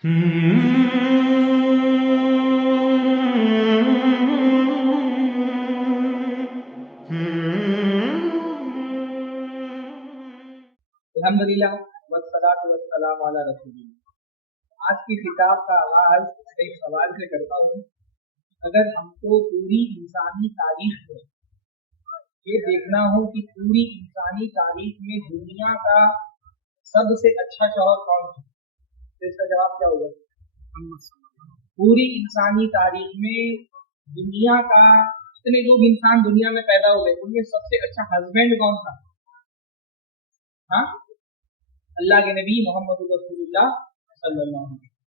अल्हम्दुलिल्लाह वस्सलातु वस्सलामु अला रसूलिल्लाह। आज की किताब का आगाज एक सवाल से करता हूँ। अगर हमको पूरी इंसानी तारीख में ये देखना हो कि पूरी इंसानी तारीख में दुनिया का सबसे अच्छा शौहर कौन है, तो इसका जवाब क्या होगा? पूरी इंसानी तारीख में दुनिया का जितने लोग इंसान दुनिया में पैदा हो गए उनमें सबसे अच्छा हस्बैंड कौन था? हाँ, अल्लाह के नबी मोहम्मद रसूलुल्लाह सल्लल्लाहु अलैहि वसल्लम।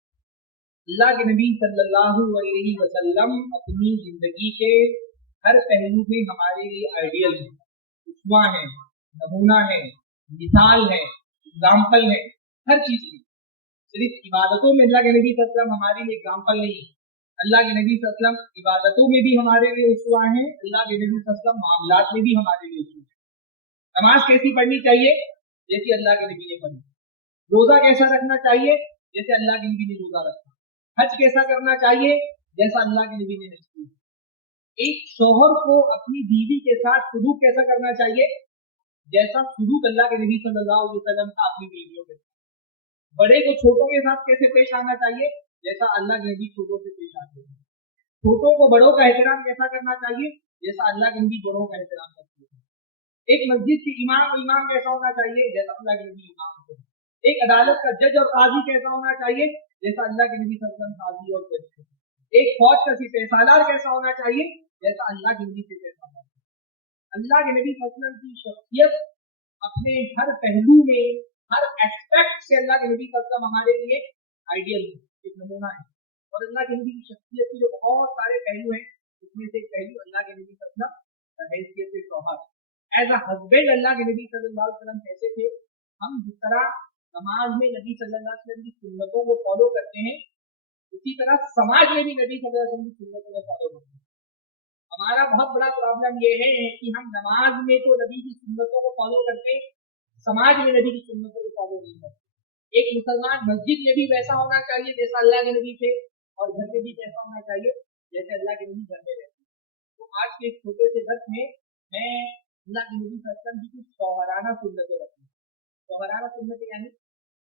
अल्लाह के नबी सल्लल्लाहु अलैहि वसल्लम अपनी जिंदगी के हर पहलू में हमारे लिए आइडियल है, उसवा है, नमूना है, मिसाल है, एग्जाम्पल है, हर चीज में। सिर्फ इबादतों में अल्लाह के नबी सल्लल्लाहु अलैहि वसल्लम हमारे लिए एग्जाम्पल नहीं है, अल्लाह के नबी सल्लल्लाहु अलैहि वसल्लम इबादतों में भी हमारे लिए उसवा है, अल्लाह के नबी सल्लल्लाहु अलैहि वसल्लम मामलात में भी हमारे लिए उसवा है। नमाज कैसी पढ़नी चाहिए? जैसे अल्लाह के नबी ने पढ़ी। रोजा कैसा रखना चाहिए? जैसे अल्लाह के नबी ने रोजा रखा। हज कैसा करना चाहिए? जैसा अल्लाह के नबी ने हज किया। एक शौहर को अपनी बीवी के साथ सुलूक कैसा करना चाहिए? जैसा सुलूक अल्लाह के नबी सल्लल्लाहु अलैहि वसल्लम का अपनी बीवियों के साथ। बड़े को छोटों के साथ कैसे पेश आना चाहिए? जैसा अल्लाह के नबी छोटों से पेश आते हैं। छोटों को बड़ों का एहतराम कैसा करना चाहिए? जैसा अल्लाह के नबी बड़ों का एहतराम करते हैं। एक मस्जिद के इमाम कैसा होना चाहिए? जैसा अल्लाह के नबी इमाम थे। एक अदालत का जज और काजी कैसा होना चाहिए? जैसा अल्लाह के नबी सल्लल्लाहु अलैहि वसल्लम काजी और जज थे। एक फौज का सिपहसालार कैसा होना चाहिए? जैसा अल्लाह के नबी सिपहसालार थे। अल्लाह के नबी सल्लल्लाहु अलैहि वसल्लम की शख्सियत अपने हर पहलू में, हर एस्पेक्ट से अल्लाह के नबी सल्लल्लाहु अलैहि वसल्लम हमारे लिए आइडियल है, एक नमूना है। और अल्लाह के नबी की शख्सियत के जो बहुत सारे पहलू हैं उसमें से एक पहलू अल्लाह के नबी सल्लल्लाहु अलैहि वसल्लम हैसियत से शौहर, एज अ हस्बैंड अल्लाह के नबी सल्लल्लाहु अलैहि वसल्लम कैसे थे? हम जिस तरह नमाज में नबी सल्लल्लाहु अलैहि वसल्लम की सुन्नतों को फॉलो करते हैं, उसी तरह समाज में भी नबी सल्लल्लाहु अलैहि वसल्लम की सुन्नतों को फॉलो करते हैं। हमारा बहुत बड़ा प्रॉब्लम ये है कि हम नमाज में तो नबी की सुन्नतों को फॉलो करते, समाज में नबी की सुन्नतों को फॉलो नहीं करते। एक मुसलमान मस्जिद में भी वैसा होना चाहिए जैसा अल्लाह के नबी थे, और घर में भी कैसा होना चाहिए जैसे अल्लाह के नबी घर में रहते। तो आज के इस छोटे से दर्स में मैं अल्लाह के नबी सल्लल्लाहु अलैहि वसल्लम की कुछ शौहराना सुन्नतें रखूँ। शौहराना सुन्नतें यानी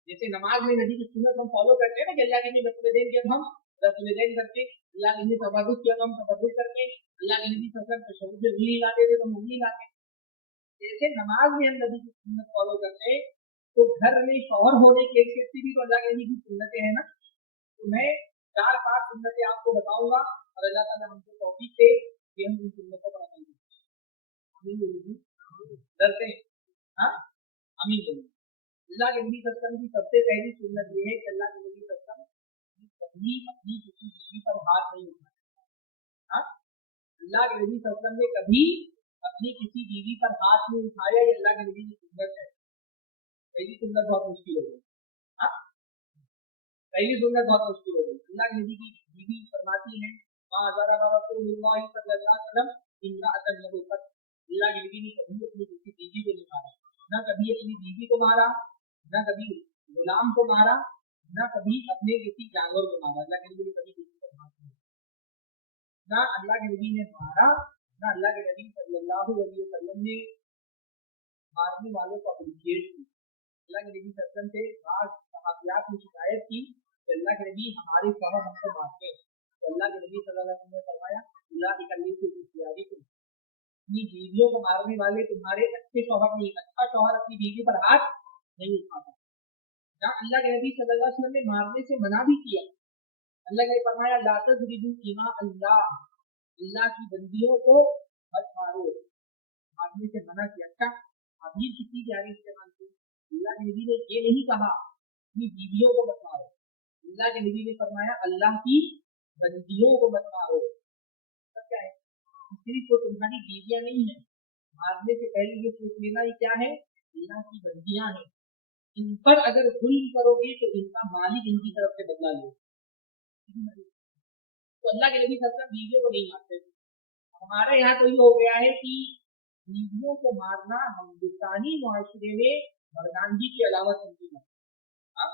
जैसे नमाज में नबी की सुन्नत हम फॉलो करते हैं ना, कि अल्लाह के नबी रसूलदैन जब हम रसूलदैन करते, अल्लाह के नबी तबरुक किया तो हम तबरुक करते, अल्लाह के नबी सल्लल्लाहु अलैहि वसल्लम तशहुद में उंगली हिलाते थे तो हम उंगली हिलाते। जैसे नमाज में हम नबी की सुन्नत फॉलो करते हैं, तो घर में शौहर होने की एक से भी तो अल्लाह के नबी की सुन्नतें हैं ना। तो मैं 4-5 सुन्नतें आपको बताऊंगा और अल्लाह ताला हमको तौफीक दे कि हम उन सुन्नतों पर अमल करें। डरते हैं? हाँ, आमीन बोलिए। अल्लाह के नबी सल्लल्लाहु अलैहि वसल्लम की सबसे पहली सुन्नत ये है कि अल्लाह के नबी सल्लल्लाहु अलैहि वसल्लम कभी अपनी किसी बीवी पर हाथ नहीं उठाया। हाँ, अल्लाह के नबी सल्लल्लाहु अलैहि वसल्लम ने कभी अपनी किसी बीवी पर हाथ नहीं उठाया। ये अल्लाह के नबी की सुन्नत है। पहली सुन्नत बहुत मुश्किल हो गई। हाँ, पहली सुन्नत बहुत मुश्किल हो गई। अल्लाह के नबी की बीवी फरमाती है, मा ज़रबा रसूलुल्लाह सल्लल्लाहु अलैहि वसल्लम इम्राअतन लहू क़त। अल्लाह के नबी ने कभी अपनी किसी बीवी को नहीं मारा, ना कभी अपनी बीवी को मारा, ना कभी गुलाम को मारा, ना कभी अपने किसी जानवर को मारा। अल्लाह के नबी ने कभी किसी को मारा नहीं, ना अल्लाह के नबी ने मारा, ना अल्लाह के नबी सल्लल्लाहु अलैहि वसल्लम ने मारने वालों को अप्रिशिएट की। अल्लाह के नबी सल्लल्लाहु अलैहि वसल्लम से बात सहाबियात ने शिकायत की कि अल्लाह के नबी हमारे शौहर हमको मारते हैं, तो अल्लाह के नबी सल्लल्लाहु अलैहि वसल्लम ने फरमाया, उलाइका लैसू बिखियारिकुम, अपनी बीवियों को मारने वाले तुम्हारे अच्छे शौहर नहीं। अच्छा शौहर अपनी बीवी पर हाथ नहीं उठाता। जहाँ अल्लाह के नबी सल्लल्लाहु अलैहि वसल्लम ने मारने से मना भी किया। अल्लाह ने फरमाया, ला तज़रिबू इमा अल्लाह, अल्लाह की बंदियों को मत मारो, मारने से मना किया। अच्छा, अभी कितनी प्यारी इस्तेमाल की। अल्लाह के नबी ने ये नहीं कहा अपनी बीवियों को मत मारो, अल्लाह के नबी ने फरमाया अल्लाह की बंदियों को मत मारो। सब क्या है? सिर्फ वो तुम्हारी बीवियां नहीं है, मारने से पहले ये सोच लेना ही क्या है, अल्लाह की बंदियां हैं। इन पर अगर जुल्म करोगे तो इनका मालिक इनकी तरफ से बदला लो। तो अल्लाह के नबी सल्लल्लाहु अलैहि वसल्लम बीवियों को नहीं मारते। हमारे यहाँ तो ये हो गया है कि बीवियों को मारना हिंदुस्तानी मुआशरे में मर्दानगी की अलामत समझी जाती है।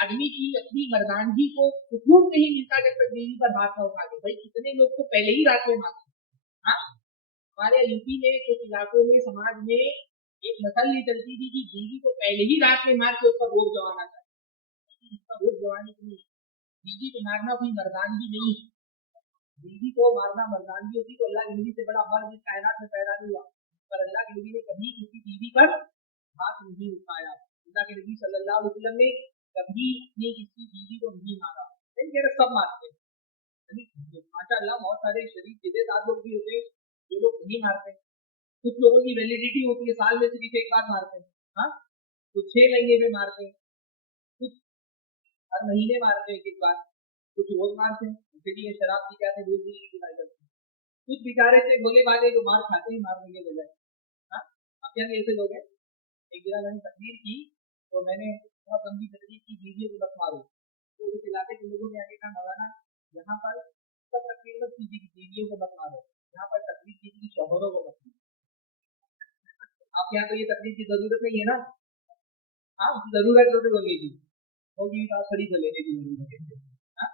आदमी की अपनी मर्दानगी को सुकून नहीं मिलता जब तक बीवी पर हाथ न उठा दे। भाई कितने लोग तो पहले ही रात में मारते हैं। हाँ, हमारे यूपी में कुछ इलाकों में समाज में एक नस्ल ये चलती थी कि बीवी को पहले ही रात में मार के उसका रोग जमाना चाहिए। इसका रोग जमाने के लिए बीवी को मारना कोई मर्दानगी नहीं है। बीवी को मारना मर्दानगी होती तो अल्लाह के नबी से बड़ा मर्द इस कायनात में पैदा नहीं हुआ। पर अल्लाह के नबी ने कभी किसी बीवी पर हाथ नहीं उठाया। अल्लाह के नबी सल्लल्लाहु अलैहि वसल्लम ने कभी अपनी किसी बीवी को नहीं मारा। नहीं कह रहे सब मारते हैं, माशाअल्लाह बहुत सारे शरीफ जिद्देदार लोग भी होते हैं जो लोग नहीं मारते। कुछ लोगों की वैलिडिटी होती है, साल में सिर्फ एक बार मारते हैं। हाँ, कुछ 6 महीने में मारते हैं, कुछ हर महीने मारते हैं एक बार, कुछ रोज मारते हैं। इसीलिए शराब पी जाते रोज भी पिटाई करते हैं। कुछ बेचारे से भोले भाले जो मार खाते हैं मारने के बजाय। हाँ, आप क्या ऐसे लोग हैं। एक जगह मैंने तकरीर की तो मैंने बहुत लंबी तकरीर की, बीवियों को मत मारो। तो उस इलाके के लोगों ने आगे कहा मौलाना यहाँ पर सब तकरीर मत कीजिए कि बीवियों को मत मारो, यहाँ पर तकरीर कीजिए शौहरों को मत मारो। आप यहाँ तो ये तकरीर की जरूरत नहीं है ना। हाँ, जरूरत तो बोलेगी होगी बात खड़ी कर लेने की जरूरत है। हाँ,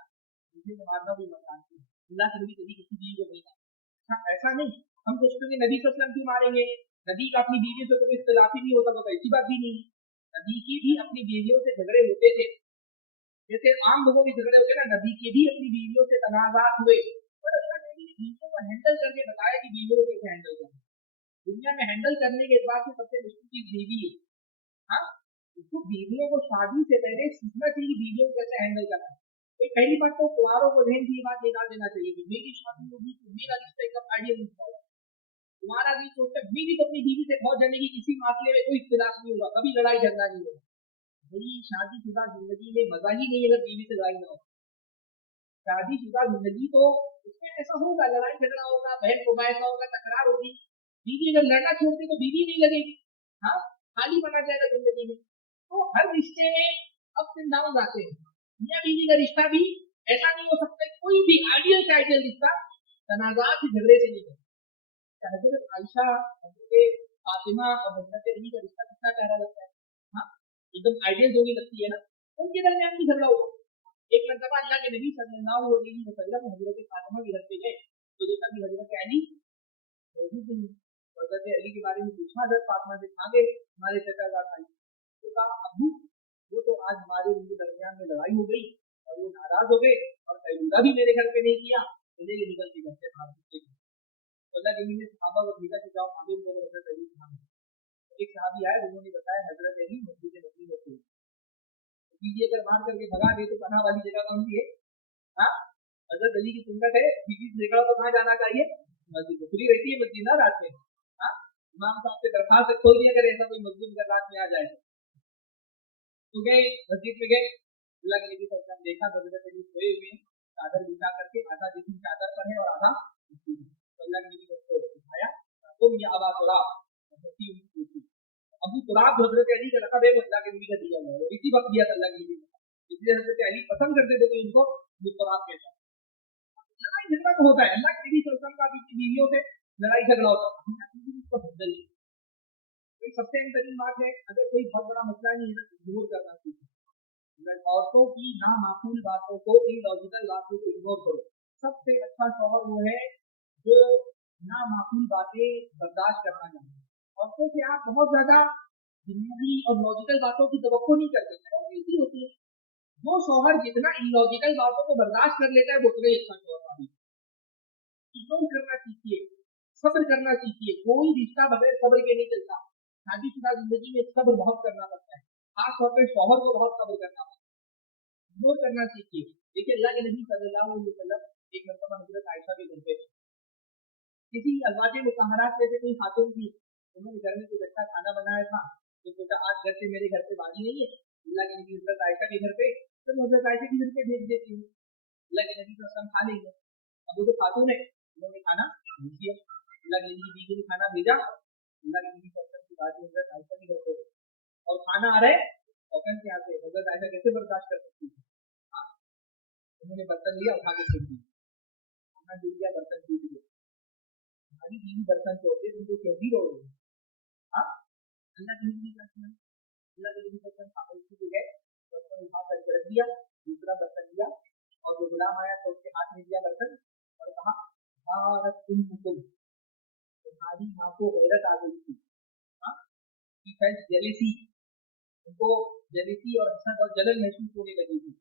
बीवी को मारना भी मकान है। अल्लाह के नबी कभी किसी बीवी को नहीं मारा। ऐसा नहीं हम सोचते हैं नबी सल्लल्लाहु अलैहि वसल्लम क्यों मारेंगे, नबी का अपनी बीवी से तो कोई इख्तिलाफ ही नहीं होता, तो ऐसी बात भी नहीं। नबी की भी अपनी बीवियों से झगड़े होते थे, जैसे आम लोगों के झगड़े होते ना, नबी के भी अपनी बीवियों से तनाजात हुए। पर अल्लाह ने बीवियों को हैंडल करके बताया कि बीवियों को कैसे हैंडल करना। दुनिया में हैंडल करने के बाद सबसे मुश्किल चीज बीवी है। हाँ, तो बीवियों को शादी से पहले सीखना चाहिए बीवियों को कैसे हैंडल करना है। तो पहली बात तो कुंवारों को जहन की बात निकाल देना चाहिए कि मेरी शादी होगी तो मेरा रिश्ता एकदम आइडियल रिश्ता होगा। तुम्हारा भी सोचता मेरी तो अपनी बीवी से बहुत जाने की किसी मामले में कोई इख्तिलाफ नहीं होगा, कभी लड़ाई झगड़ा नहीं होगा। भाई शादीशुदा जिंदगी में मजा ही नहीं अगर बीवी से लड़ाई ना हो। शादीशुदा जिंदगी तो उसमें ऐसा होगा, लड़ाई झगड़ा होगा, बहन को ऐसा होगा, तकरार होगी। बीवी अगर लड़ना छोड़ती तो बीवी नहीं लगेगी। हाँ, खाली बना जाएगा जिंदगी में। तो हर रिश्ते में अप्स एंड डाउन आते हैं। मियाँ बीवी का रिश्ता भी ऐसा नहीं हो सकता, कोई भी आइडियल से आइडियल रिश्ता तनाजात से झगड़े से नहीं होता। हजरत आयशा, हजरत फातिमा और हजरत अली का रिश्ता कितना प्यारा लगता है। हाँ, एकदम आइडियल जोड़ी लगती है ना, उनके दरमियान भी झगड़ा हुआ। एक मरतबा अल्लाह के नबी सल्लल्लाहु अलैहि वसल्लम हजरत फातिमा के घर पे गए तो देखा कि हजरत अली मौजूद नहीं। हजरत अली के बारे में पूछा हजरत फातिमा से, कहाँ गए हमारे चचा भाई। तो कहा अबू वो तो आज हमारे उनके दरमियान में लड़ाई हो गई और वो नाराज हो गए और कैलूला भी मेरे घर पे नहीं किया, चले गए निकल के घर से बाहर। अल्लाह के नबी ने सहाबा को भेजा कि जाओ मालूम करो हजरत अली कहाँ है। एक सहाबी आए, उन्होंने बताया हजरत अली मस्जिद नबी में थे। बीवी अगर मार करके भगा दे तो पनाह वाली जगह कौन सी है। हाँ, हजरत अली की सुन्नत है बीवी से झगड़ा तो कहाँ जाना चाहिए, मस्जिद में। खुली रहती है मस्जिद ना रात में। हाँ, इमाम साहब से दरखास्त खोल दिया करे ऐसा कोई मस्जिद अगर रात में आ जाए तो गए मस्जिद में गए। अल्लाह के नबी सल्लल्लाहु अलैहि वसल्लम देखा हजरत अली सोए हुए हैं, चादर बिछा करके, आधा जिस्म चादर पर है और आधा तो अल्लाह के नबी ने उसको उठाया, तुम या अबा तुराब, अबू तुराब हजरत अली का लक़ब है, अल्लाह के नबी का दिया हुआ है, इसी वक्त दिया था अल्लाह के नबी ने। इसलिए हजरत अली पसंद करते थे कि इनको अबू तुराब कहता है। लड़ाई झगड़ा तो होता है, अल्लाह के नबी सल्लल्लाहु अलैहि वसल्लम का अपनी बीवियों से लड़ाई झगड़ा होता है। सबसे अहम तरीन बात है, अगर कोई बहुत बड़ा मसला नहीं है तो इग्नोर करना चाहिए। औरतों की नामाकूल बातों को, इलॉजिकल बातों को इग्नोर करो। सबसे अच्छा शौहर वो है जो नामाकूल बातें बर्दाश्त करना चाहिए। औरतों से आप बहुत ज्यादा जिंदगी और लॉजिकल बातों की तवक्को नहीं कर सकते, वो इजी होती है। जो शौहर जितना इलॉजिकल बातों को बर्दाश्त कर लेता है वो उतना ही अच्छा शौहर है। इग्नोर करना सीखिए, सब्र करना सीखिए। कोई रिश्ता बगैर सब्र के नहीं चलता। शादीशुदा जिंदगी में सब्र बहुत करना पड़ता है, खासतौर पर शौहर को बहुत सब्र करना पड़ता है। इग्नोर करना सीखिए। देखिए अल्लाह के नबी सल्लल्लाहु अलैहि वसल्लम एक मरतबा हजरत आयशा के घर पे किसी अज़वाजे मुतहहरात में से कोई खातून थी, उन्होंने घर में कुछ अच्छा खाना बनाया था तो सोचा आज घर से मेरे घर पे वाली नहीं है, अल्लाह के नबी हजरत आयशा के घर पे, तो हजरत आयशा के घर पे भेज देती हूँ, अल्लाह के नबी सल्लल्लाहु अलैहि वसल्लम खा लेंगे। अब वो जो खातून है उन्होंने खाना भेज दिया, अल्लाह के नबी बीवी ने खाना भेजा, अल्लाह के नबी सल्लल्लाहु अलैहि वसल्लम की बात हजरत आयशा के घर पे और खाना आ रहा है औकन के यहाँ से, हजरत आयशा कैसे बर्दाश्त कर सकती है। हाँ, उन्होंने बर्तन लिया उठा के फेंक दिया, खाना गिर गया, बर्तन टूट गया। हमारी बीवी बर्तन तोड़ते तुमको क्यों भी रोक रही। हाँ, अल्लाह के नबी का सुना, अल्लाह के नबी सल्लल्लाहु अलैहि वसल्लम गए बर्तन उठा कर रख रख दिया, दूसरा बर्तन लिया और जो गुलाम आया तो उसके हाथ में दिया बर्तन और कहा भारत तुम तुम्हारी माँ को गैरत आ गई थी, जेलेसी, उनको जेलेसी और हसद और जलन महसूस होने लगी थी।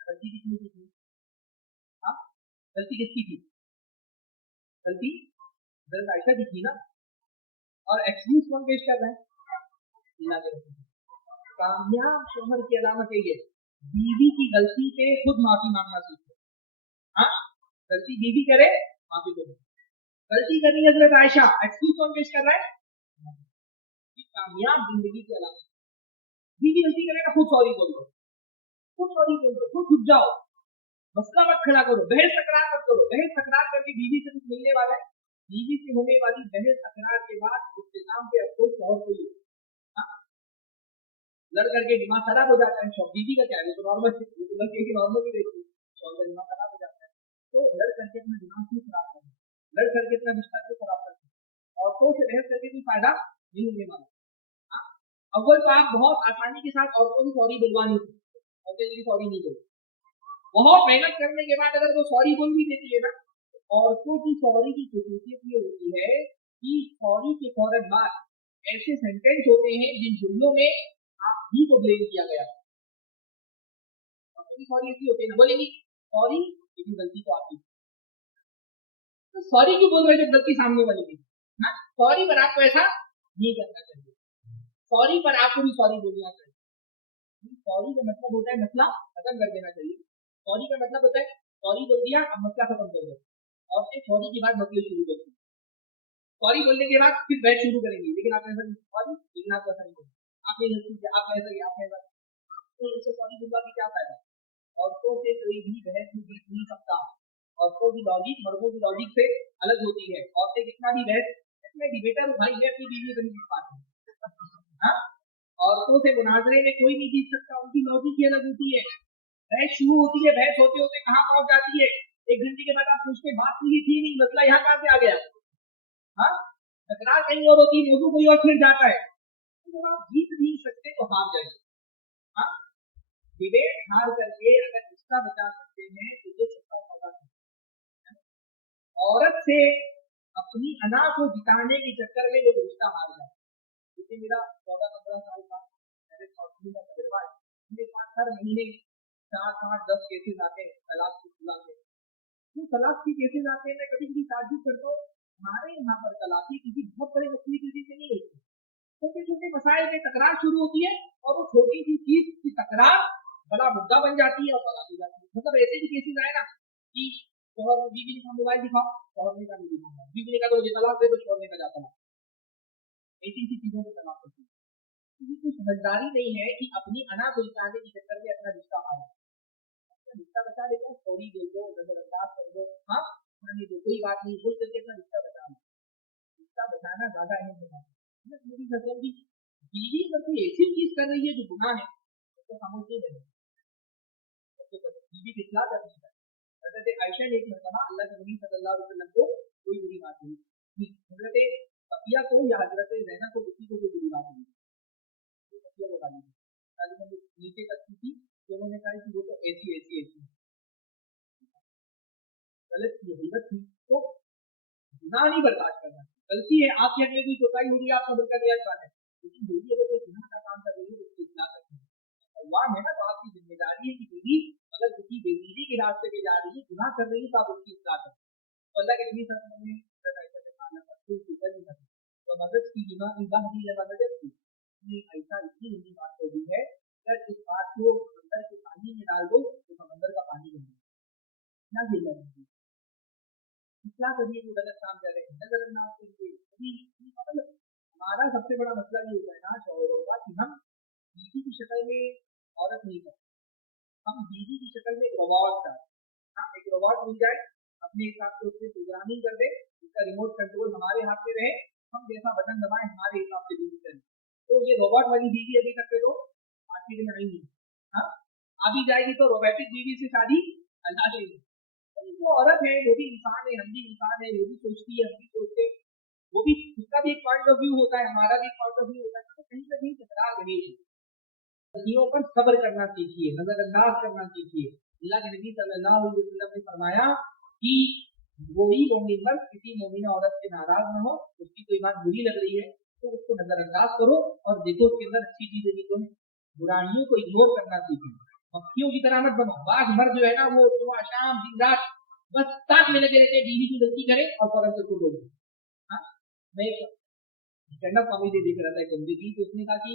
गलती किसने की थी? हाँ, गलती किसकी थी? गलती हज़रत आयशा की थी ना। और एक्सक्यूज कौन पेश कर रहे हैं? अल्लाह के रसूल। कामयाब शोहर की अलामत है ये, बीवी की गलती पे खुद माफी मांगना सीखे। हाँ, गलती बीवी करे, माफी दो। गलती करनी हज़रत आयशा, एक्सक्यूज कौन पेश कर रहा है? कामयाब जिंदगी की अलामत। बीवी गलती करेगा, खुद सॉरी बोल दो, खुद सॉरी बोल दो, खुद उठ जाओ, मसला मत खड़ा करो, बहस तकरार मत करो। बहस तकरार करके बीवी से कुछ मिलने वाला है? बीवी से होने वाली बहस तकरार के बाद उसके नाम पे अफसोस शौहर को ही लड़ करके दिमाग खराब हो जाता है। बीवी का क्या है, तो नॉर्मल नॉर्मल ही रहती है, शौहर का दिमाग खराब हो जाता है। तो लड़ करके अपना दिमाग क्यों खराब करना, लड़ करके अपना रिश्ता क्यों खराब करना। औरतों से बहस करके कोई फायदा नहीं होने वाला। अव्वल तो आप बहुत आसानी के साथ औरतों से सॉरी बुलवा नहीं सकते, औरतें जल्दी सॉरी नहीं बोलती। बहुत मेहनत करने के बाद अगर वो सॉरी बोल भी देती है ना, औरतों की सॉरी की खसूसियत ये होती है कि सॉरी के फौरन बाद ऐसे सेंटेंस होते हैं जिन जुमलों में आप ही को ब्लेम किया गया। औरतों की सॉरी ऐसी होती है ना, बोलेंगी सॉरी लेकिन गलती तो आपकी, तो सॉरी क्यों बोल रहे जब गलती सामने वाली की ना। सॉरी पर आपको ऐसा नहीं करना चाहिए, सॉरी पर आपको भी सॉरी बोलना चाहिए। सॉरी का मतलब होता है मसला खत्म कर देना चाहिए। सॉरी का मतलब होता है सॉरी बोल दिया, अब मसला खत्म कर दो। और फिर सॉरी के बाद मसले शुरू करते हैं, सॉरी बोलने के बाद फिर बहस शुरू करेंगे, लेकिन आप ऐसा सॉरी, लेकिन आप ऐसा नहीं बोलते, आपने गलती किया, आपने ऐसा किया, आपने ऐसा, तो इससे सॉरी बुलवा के क्या फायदा। औरतों से कोई भी बहस में जीत नहीं सकता। औरतों की लॉजिक मर्दों की लॉजिक से अलग होती है। औरतें कितना भी बहस, मैं डिबेटर हूँ भाई, मैं अपनी बीवी से नहीं जीत पाती। हाँ, औरतों से मुनाजरे में कोई नहीं जीत सकता, उनकी लॉजिक ही अलग होती है। बहस शुरू होती है, बहस होते होते कहाँ पहुंच जाती है, एक घंटे के बाद आप पूछते बात हुई थी नहीं, मसला यहाँ कहाँ से आ गया। हाँ, तकरार कहीं और होती है, मौजू कोई और फिर जाता है। तो आप जीत नहीं सकते तो हार जाइए। हाँ, डिबेट हार करके अगर रिश्ता बचा सकते हैं तो ये सच्चा सौदा है। औरत से अपनी अना को जिताने के चक्कर में लोग रिश्ता हार जाते हैं। क्योंकि मेरा 14-15 साल का मेरे काउंसलिंग का तजर्बा है, मेरे पास हर महीने 4-5-10 केसेस आते हैं तलाक के खुला के। तो तलाक के केसेस आते हैं, मैं कभी कभी ताज्जुब करता हूँ, हमारे यहाँ पर तलाक किसी बहुत बड़े मसले की वजह से नहीं होती, छोटे छोटे मसाइल में तकरार शुरू होती है और वो छोटी सी चीज की तकरार बड़ा मुद्दा बन जाती है और तलाक हो जाती है। मतलब ऐसे भी केसेस आए ना कि शौहर बीवी ने कहा मोबाइल दिखाओ, शौहर ने कहा नहीं दिखाऊंगा, बीवी ने कहा तो मुझे तलाक दे दो, शौहर ने कहा जा तलाक। ऐसी सी चीजों में तलाक होती है। कोई समझदारी नहीं है कि अपनी अना को जिताने के चक्कर में अपना रिश्ता हार, रिश्ता बचा लेगा, सॉरी दे दो, नजरअंदाज कर दो, हाँ नहीं दो, कोई बात नहीं बोल करके अपना रिश्ता बचा लो। रिश्ता बचाना ज्यादा अहम होता है। बीवी अगर कोई ऐसी चीज कर रही है जो गुनाह है तो खामोश नहीं रहेगा, तो बीवी की इस्लाह करनी है। हज़रत आयशा ने एक मरतबा अल्लाह के नबी सल्लल्लाहु अलैहि वसल्लम को कोई बुरी बात हुई, हज़रत सफिया को या हज़रत ज़ैनब को किसी को कोई बुरी बात हुई, सफिया को गाली नीचे करती थी, तो उन्होंने कहा कि वो तो ऐसी ऐसी ऐसी गलत थी, गलत थी, तो गुनाह नहीं बर्दाश्त करना, गलती है आपके हक में भी कोताही हो रही है, आप सब्र कर लिया जाता है, लेकिन बीवी अगर कोई गुनाह का काम कर रही है तो उसकी इस्लाह करनी है। अल्लाह है ना, तो आपकी जिम्मेदारी है कि बीवी अगर किसी बेदीनी के रास्ते पे जा रही है, गुनाह कर रही है, तो आप उसकी इस्लाह करें। तो अल्लाह के नबी सल्लल्लाहु अलैहि वसल्लम ने तो मदद की दिमाग निगाह दी या मदद की ऐसा इतनी लंबी बात हो गई है, अगर इस बात को समंदर के पानी में डाल दो तो समंदर का पानी बन जाए ना, गिर जाएगी। इस्लाह करिए जो गलत काम कर रहे हैं, नजरअंदाज करिए। मतलब हमारा सबसे बड़ा मसला ये होता है ना शौहरों का कि हम बीवी की शक्ल में औरत नहीं करते, हम बीवी की शक्ल में एक रोबोट का, हाँ एक रोबोट मिल जाए, अपने हिसाब से उससे प्रोग्रामिंग कर दे, उसका रिमोट कंट्रोल हमारे हाथ में रहे, हम जैसा बटन दबाएं हमारे हिसाब से बीवी करें। तो ये रोबोट वाली बीवी अभी तक तो मार्केट में आई नहीं, हाँ अभी जाएगी तो रोबोटिक बीवी से शादी अल्लाह से। जो औरत है वो भी इंसान है, हम भी इंसान है, वो भी सोचती है, हम भी सोचते हैं, वो भी उसका भी एक पॉइंट ऑफ व्यू होता है, हमारा भी पॉइंट ऑफ व्यू होता है, तो कहीं ना कहीं टकरार बनेगी। गलतियों पर सब्र करना सीखिए, नजरअंदाज करना सीखिए। अल्लाह के नबी सल्लल्लाहु अलैहि वसल्लम ने फरमाया कि कोई मोमिन मर्द किसी मोमिन औरत से नाराज न हो, उसकी कोई बात बुरी लग रही है तो उसको नजरअंदाज करो और देखो उसके अंदर अच्छी चीजें भी तो बुराइयों को इग्नोर करना सीखें। मक्खियों की तरह मत बनो। बाग भर जो है ना वो सुबह शाम दिन रात बस साथ में लगे रहते, बीवी की गलती करे और फौरन से बोल दो। हाँ, मैं एक स्टैंड अप कॉमेडी देख रहा था एक बंदे की, तो उसने कहा कि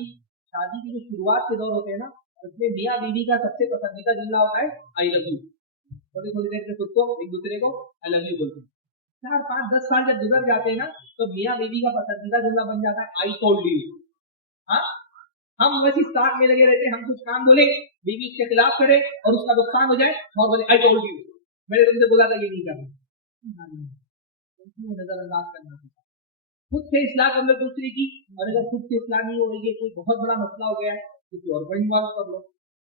शादी की जो शुरुआत के दौर होते हैं ना, उसमें मियाँ बीवी का सबसे पसंदीदा जुमला होता है आई लव यू। थोड़ी थोड़ी देर से खुद को एक दूसरे को आई लव यू बोलते हैं। 4 5 10 साल जब गुजर जाते हैं ना तो मियाँ बीवी का पसंदीदा जुमला बन जाता है आई टोल्ड यू। हाँ, हम बस इस साथ में लगे रहते हैं, हम कुछ काम बोले बीवी इसके खिलाफ करे और उसका नुकसान हो जाए और बोले आई टोल्ड यू, मैंने तुमसे बोला था ये नहीं करना। नजरअंदाज करना, खुद से इस्लाह कर लो दूसरे की, और अगर खुद से इस्लाह नहीं हो रही है, कोई बहुत बड़ा मसला हो गया है, किसी और को इन्वॉल्व कर लो,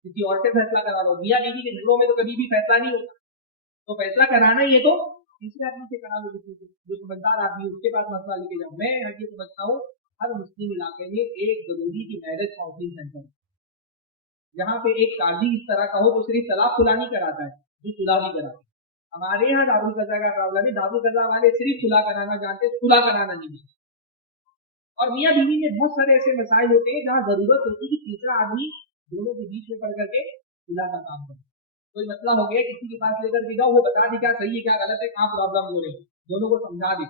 किसी और से फैसला करा लो। मियाँ बीवी के झगड़ों में तो कभी भी फैसला नहीं होता, तो फैसला कराना ही है तो तीसरे आदमी से करा लो, जो समझदार आदमी उसके पास मसला लेके जाओ। मैं ये समझता हूँ हर मुस्लिम इलाके में एक जरूरी की मैरिज काउंसलिंग सेंटर, जहाँ पे एक काजी इस तरह का हो जो सिर्फ तलाक सुलह नहीं कराता है, जो सुलह भी कराता है। हमारे यहाँ दारुल कज़ा का प्रॉब्लम है, दारुल कज़ा वाले सिर्फ सुलह कराना जानते, सुलह कराना नहीं। और मियाँ बीवी में बहुत सारे ऐसे मसाइल होते हैं जहाँ जरूरत होती है कि तीसरा आदमी दोनों के बीच में पड़ करके सुलह का काम करे। कोई मसला हो गया, किसी के पास लेकर के जाओ, वो बता दे क्या सही है क्या गलत है, कहाँ प्रॉब्लम हो रही है, दोनों को समझा दे।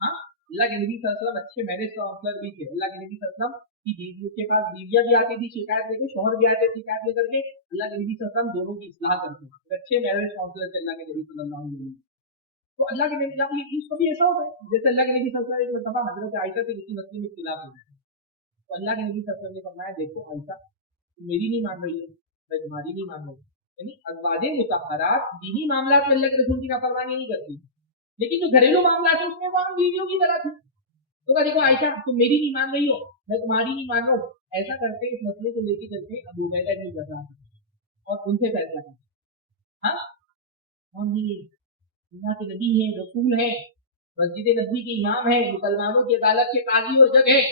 हाँ, अल्लाह के नबी सल्लल्लाहु अलैहि वसल्लम अच्छे मैरिज काउंसलर भी थे। अल्लाह के नबी सल्लल्लाहु अलैहि वसल्लम की बीवियों के पास बीवियां भी आती थी शिकायत लेके, शोहर भी आते थे शिकायत लेकर के, अल्लाह के नबी सल्लल्लाहु अलैहि वसल्लम दोनों की इस्लाह करते थे। अच्छे मैरिज काउंसलर थे अल्लाह के नबी सल्लल्लाहु अलैहि वसल्लम। तो अल्लाह के नबी ये चीज कभी ऐसा होता है जैसे अल्लाह के नबी सल्लल्लाहु अलैहि वसल्लम हजरत आयशा से किसी मसले में इख्तिलाफ हो गया, तो अल्लाह के नबी सल्लल्लाहु अलैहि वसल्लम ने फरमाया देखो आयशा तुम मेरी नहीं मान रही हो, मैं तुम्हारी नहीं मान रही। यानी अज़वाजे मुतहहरात दीनी मामला में अल्लाह के रसूल की नाफरमानी नहीं करती, लेकिन जो घरेलू मामला है उसमें वो हम बीवियों की तरह थे। तो देखो आयशा तुम मेरी नहीं मान रही हो, मैं तुम्हारी नहीं मान रहा हूँ, ऐसा करते इस मसले को लेकर चलते अबू उबैदा इब्न जर्राह और उनसे फैसला करते। हाँ, कौन नहीं है, अल्लाह के नबी है, रसूल है, मस्जिद नबी के इमाम है, मुसलमानों की अदालत के काजी और जज है।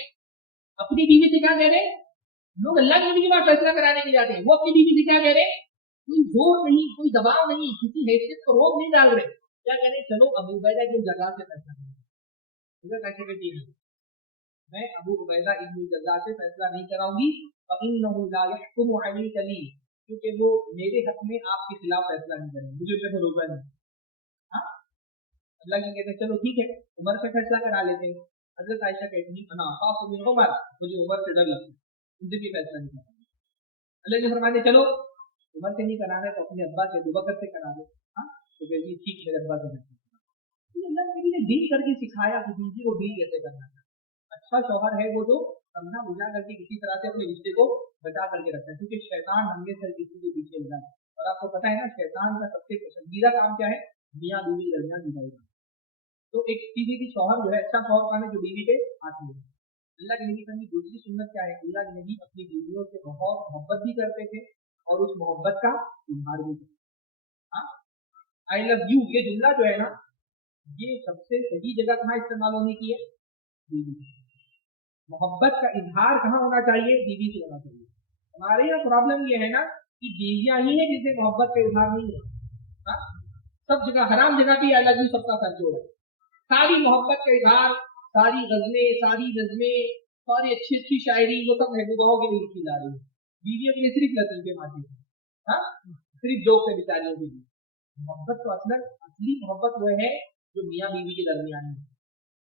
अपनी बीवी से क्या कह रहे हैं लोग, अल्लाह के नबी के पास फैसला कराने के जाते हैं, वो अपनी बीवी से क्या कह रहे हैं, कोई जोर नहीं, कोई दबाव नहीं, किसी हैसियत को रोक नहीं डाल रहे, क्या कह रहे हैं चलो अबू उबैदा की जगह से फैसला करें। कैसे कहती है मैं अबू उबैदा इब्न जर्राह से फैसला नहीं कराऊंगी, क्योंकि वो मेरे हक में आपके खिलाफ फैसला नहीं करेंगे, मुझे उनसे भरोसा नहीं। हाँ, अल्लाह की कहते हैं चलो ठीक है उमर से फैसला करा लेते हैं। हजरत आयशा कहती है उमर, मुझे उमर से डर लगता है, उनसे भी फैसला नहीं करा। अल्लाह के फरमाते चलो उमर से नहीं कराना है तो अपने अब्बा से अबू बकर से करा दो। हाँ, तो कहती ठीक मेरे अब्बा से फैसला। अल्लाह नबी ने डील करके सिखाया कि बीवी को डील कैसे करना है। अच्छा शौहर है वो जो समझा बुझा करके किसी तरह से अपने रिश्ते को बचा करके रखता है, क्योंकि शैतान हमेशा किसी के पीछे लगा है। और आपको पता है ना शैतान का सबसे पसंदीदा काम क्या है, मियाँ बीवी के दरमियान जुदाई करना। तो एक सीधी सी शौहर जो है अच्छा शौहर कौन है, जो बीवी पे हाथ में। अल्लाह के नबी की दूसरी सुन्नत क्या है, अल्लाह के नबी अपनी बीवियों से बहुत मोहब्बत भी करते थे और उस मोहब्बत का इजहार भी करते। हाँ, आई लव यू ये जुमला जो है ना, ये सबसे सही जगह कहाँ इस्तेमाल होने की है, बीवी। मोहब्बत का इजहार कहाँ होना चाहिए, बीवी से होना चाहिए। हमारे यहाँ प्रॉब्लम ये है ना कि बीवियां ही है जिससे मोहब्बत का इजहार नहीं है। सब जगह हराम जगह भी आई लव यू सबका खर्च हो रहा है, सारी मोहब्बत का इजहार, सारी गजलें, सारी नज़में, सारी अच्छी अच्छी शायरी वो सब महबूबाओं के लिए लिखी जा रही है, बीवियों के लिए सिर्फ लतीफे मारते हैं। हाँ, सिर्फ जोक से बिचारियों के लिए। मोहब्बत तो असली मोहब्बत वो है जो मियाँ बीवी के दरमियान है।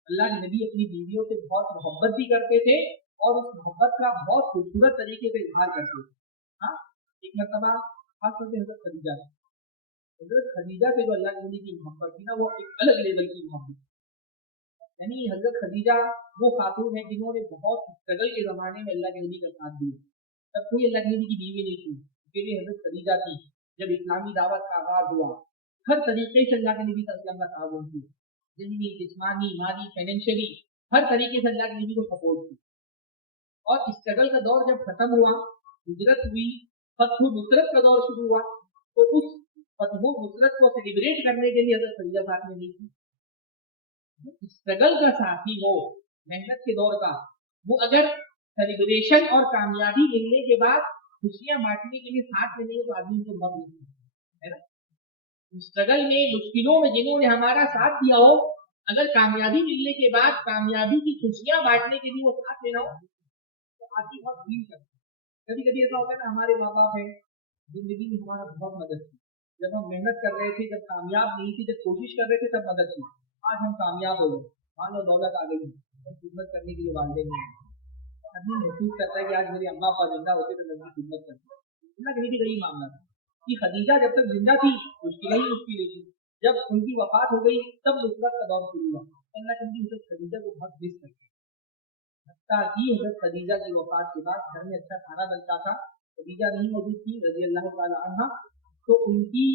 अल्लाह के नबी अपनी बीवियों से बहुत मोहब्बत भी करते थे और उस मोहब्बत का बहुत खूबसूरत तरीके से इजहार करते थे। हाँ, एक मरतबा खास तौर से हजरत खदीजा से जो अल्लाह के नबी की मोहब्बत थी ना, वो एक अलग लेवल की मोहब्बत। यानी हजरत खदीजा वो खातून है जिन्होंने बहुत स्ट्रगल के जमाने में अल्लाह के नबी का साथ दिया। तब कोई अल्लाह के नबी की बीवी नहीं थी, उसके लिए हजरत खदीजा थी। जब इस्लामी दावत का आगाज हुआ हर तरीके से अल्लाह के नबी सल्लल्लाहु अलैहि वसल्लम का ताउन किया, जिंदगी, जिस्मानी, माली, फाइनेंशियली हर तरीके से अल्लाह के नबी को सपोर्ट किया। और स्ट्रगल का दौर जब खत्म हुआ, हिजरत हुई, फतह नुसरत का दौर शुरू हुआ, तो उस फतह नुसरत को सेलिब्रेट करने के लिए हजरत खदीजा साथ में नहीं थी। स्ट्रगल का साथी हो, मेहनत के दौर का, वो अगर सेलिब्रेशन और कामयाबी मिलने के बाद खुशियां बांटने के लिए साथ में नहीं तो आदमी को मत नहीं है ना। स्ट्रगल में, मुश्किलों में जिन्होंने हमारा साथ दिया हो, अगर कामयाबी मिलने के बाद कामयाबी की खुशियां बांटने के लिए वो साथ में ना हो तो आदमी बहुत फील करता है। कभी कभी ऐसा होता है ना, हमारे माँ बाप है, जिंदगी में हमारा बहुत मदद की, जब हम मेहनत कर रहे थे, जब कामयाब नहीं थी, जब कोशिश कर रहे थे, तब मदद की। आज हम कामयाब हो गए, मान लो दौलत आ गई, तो खिदमत करने के लिए वाले नहीं है। आदमी महसूस करता है कि आज मेरे अम्मा अब्बा जिंदा होते तो मैं उनकी खिदमत करता। अल्लाह के नबी का यही मामला था कि खदीजा जब तक जिंदा थी मुश्किल ही मुश्किल थी, जब उनकी वफात हो गई तब नुसरत का दौर शुरू हुआ। अल्लाह के नबी हज़रत खदीजा को बहुत मिस करते, हत्ता कि हज़रत खदीजा की वफात के बाद घर में अच्छा खाना बनता था, खदीजा नहीं मौजूद थी रज़ी अल्लाह तआला अन्हा, तो उनकी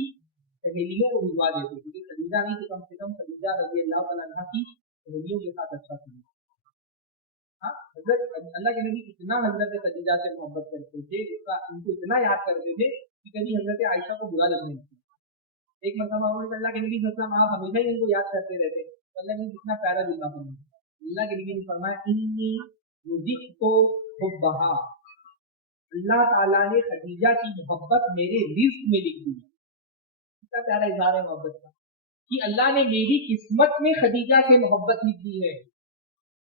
सहेलियों को भिजवा देते, क्योंकि खदीजा नहीं थी, कम से कम खदीजा रज़ी अल्लाह तआला अन्हा की सहेलियों के साथ अच्छा था। हाँ, हजरत अल्लाह के नबी इतना हजरत खदीजा से मोहब्बत करते थे, उसका उनको इतना याद करते थे कि कभी हजरत आयशा को बुरा लगने लगता। एक मरतबा उन्होंने अल्लाह के नबी सल्लल्लाहु अलैहि वसल्लम आप हमेशा ही उनको याद करते रहते, तो अल्लाह के नबी कितना प्यारा जुमला फरमाया। अल्लाह के नबी ने फरमाया इन्नी रुज़िक़्तु हुब्बहा, अल्लाह ताला ने खदीजा की मोहब्बत मेरे रिज़्क़ में लिख दी। कितना प्यारा इज़हार है मोहब्बत का कि अल्लाह ने मेरी किस्मत में खदीजा से मोहब्बत लिख दी है।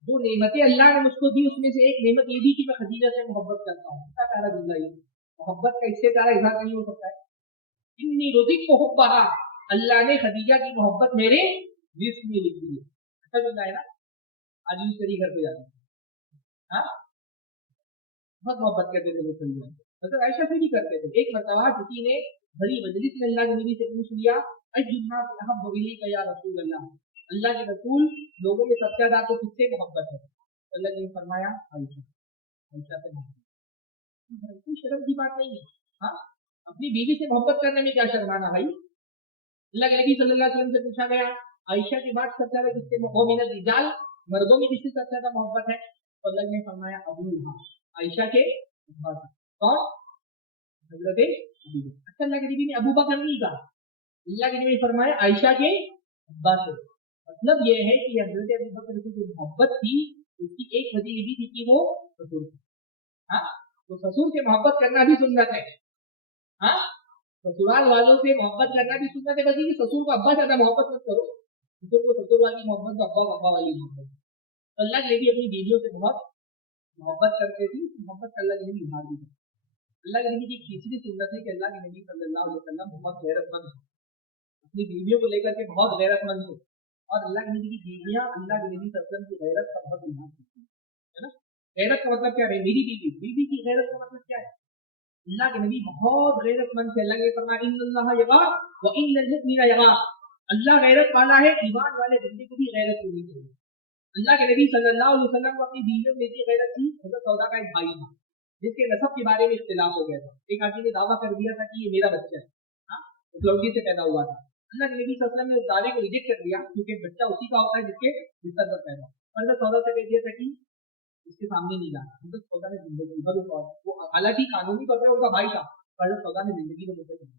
जो नेमतें अल्लाह ने मुझको दी उसमें से एक नेमत ये दी कि मैं खदीजा से मोहब्बत करता हूँ। कितना प्यारा जुमला ये, मोहब्बत का इससे प्यारा इज़हार नहीं हो सकता है। इन्नी रुज़िक़्तु हुब्बहा, अल्लाह ने खदीजा की मोहब्बत मेरे रिज़्क़ में लिख दी है। अच्छा जुमला है ना। आज यूं करी घर पे जाते हैं, हाँ, बहुत मोहब्बत करते थे लोग खदीजा, मतलब ऐसा से भी करते थे। एक मरतबा किसी ने बड़ी मजलिस में अल्लाह के नबी से पूछ लिया, अय्युन्नास अहब्बु इलैका या रसूल अल्लाह, अल्लाह के रसूल लोगों में सबसे ज्यादा आपको किससे मोहब्बत है? अल्लाह ने फरमाया आयशा, आयशा से मोहब्बत। कोई शर्म की बात नहीं है, हाँ, अपनी बीवी से मोहब्बत करने में क्या शर्माना भाई। अल्लाह के नबी सल्लल्लाहु अलैहि वसल्लम से पूछा गया आयशा के बाद सबसे ज्यादा किससे मोहब्बत, रिजाल मर्दों में किससे सबसे ज्यादा मोहब्बत है? तो अल्लाह ने फरमाया अबूहा, आयशा के अब्बा से। कौन? हजरत अबू बकर। अच्छा, अल्लाह के नबी ने अबू बकर नहीं कहा, अल्लाह के नबी फरमाया आयशा के अब्बा से। मतलब यह है कि हजरत अबू बकर की जो मोहब्बत थी उसकी एक वजह ये भी थी कि वो ससुर थे। हाँ, तो ससुर से मोहब्बत करना भी सुन्नत है। हाँ, ससुराल वालों से मोहब्बत करना भी सुन्नत है, बस ये ससुर को अब्बा ज्यादा मोहब्बत मत करो, ससुर को ससुर वाली मोहब्बत, अब्बा अब्बा वाली मोहब्बत। तो अल्लाह के नबी अपनी बीवियों से बहुत मोहब्बत करते थे, मोहब्बत का अल्लाह के नबी इजहार भी करते। अल्लाह के नबी की तीसरी सुन्नत है कि अल्लाह के नबी सल्लल्लाहु अलैहि वसल्लम बहुत गैरतमंद है, अपनी बीवियों को लेकर के बहुत गैरतमंद है, और अल्लाह के नबी की बीवियां अल्लाह के नबी सल्लल्लाहु अलैहि वसल्लम की गैरत का बहुत इजहार करती है ना। गैरत का मतलब क्या है? मेरी बीवी, बीवी की गैरत का मतलब क्या है? अल्लाह के नबी बहुत गैरतमंद थे। अल्लाह ने फरमाया इन्नल्लाह यगा व इन्नल मुमिना यगा, अल्लाह गैरत वाला है, ईमान वाले बंदे को भी गैरत होनी चाहिए। अल्लाह के नबी सल्लल्लाहु अलैहि वसल्लम को अपनी बीवियों में इतनी गैरत थी, हज़रत सौदा का एक भाई था जिसके नसब के बारे में इख्तिलाफ हो गया था। एक आदमी ने दावा कर दिया था कि ये मेरा बच्चा है, हाँ, उस लड़की से पैदा हुआ था। अल्लाह के नबी सल्लल्लाहु अलैहि वसल्लम ने उस दावे को रिजेक्ट कर दिया, क्योंकि बच्चा उसी का होता है जिसके बिस्तर पर पैदा। हज़रत सौदा से कह दिया था कि इसके सामने नहीं जाना। हज़रत सौदा ने जिंदगी भर वो हालांकि कानूनी तौर पर उनका भाई था, हज़रत सौदा ने जिंदगी भर उसे किया।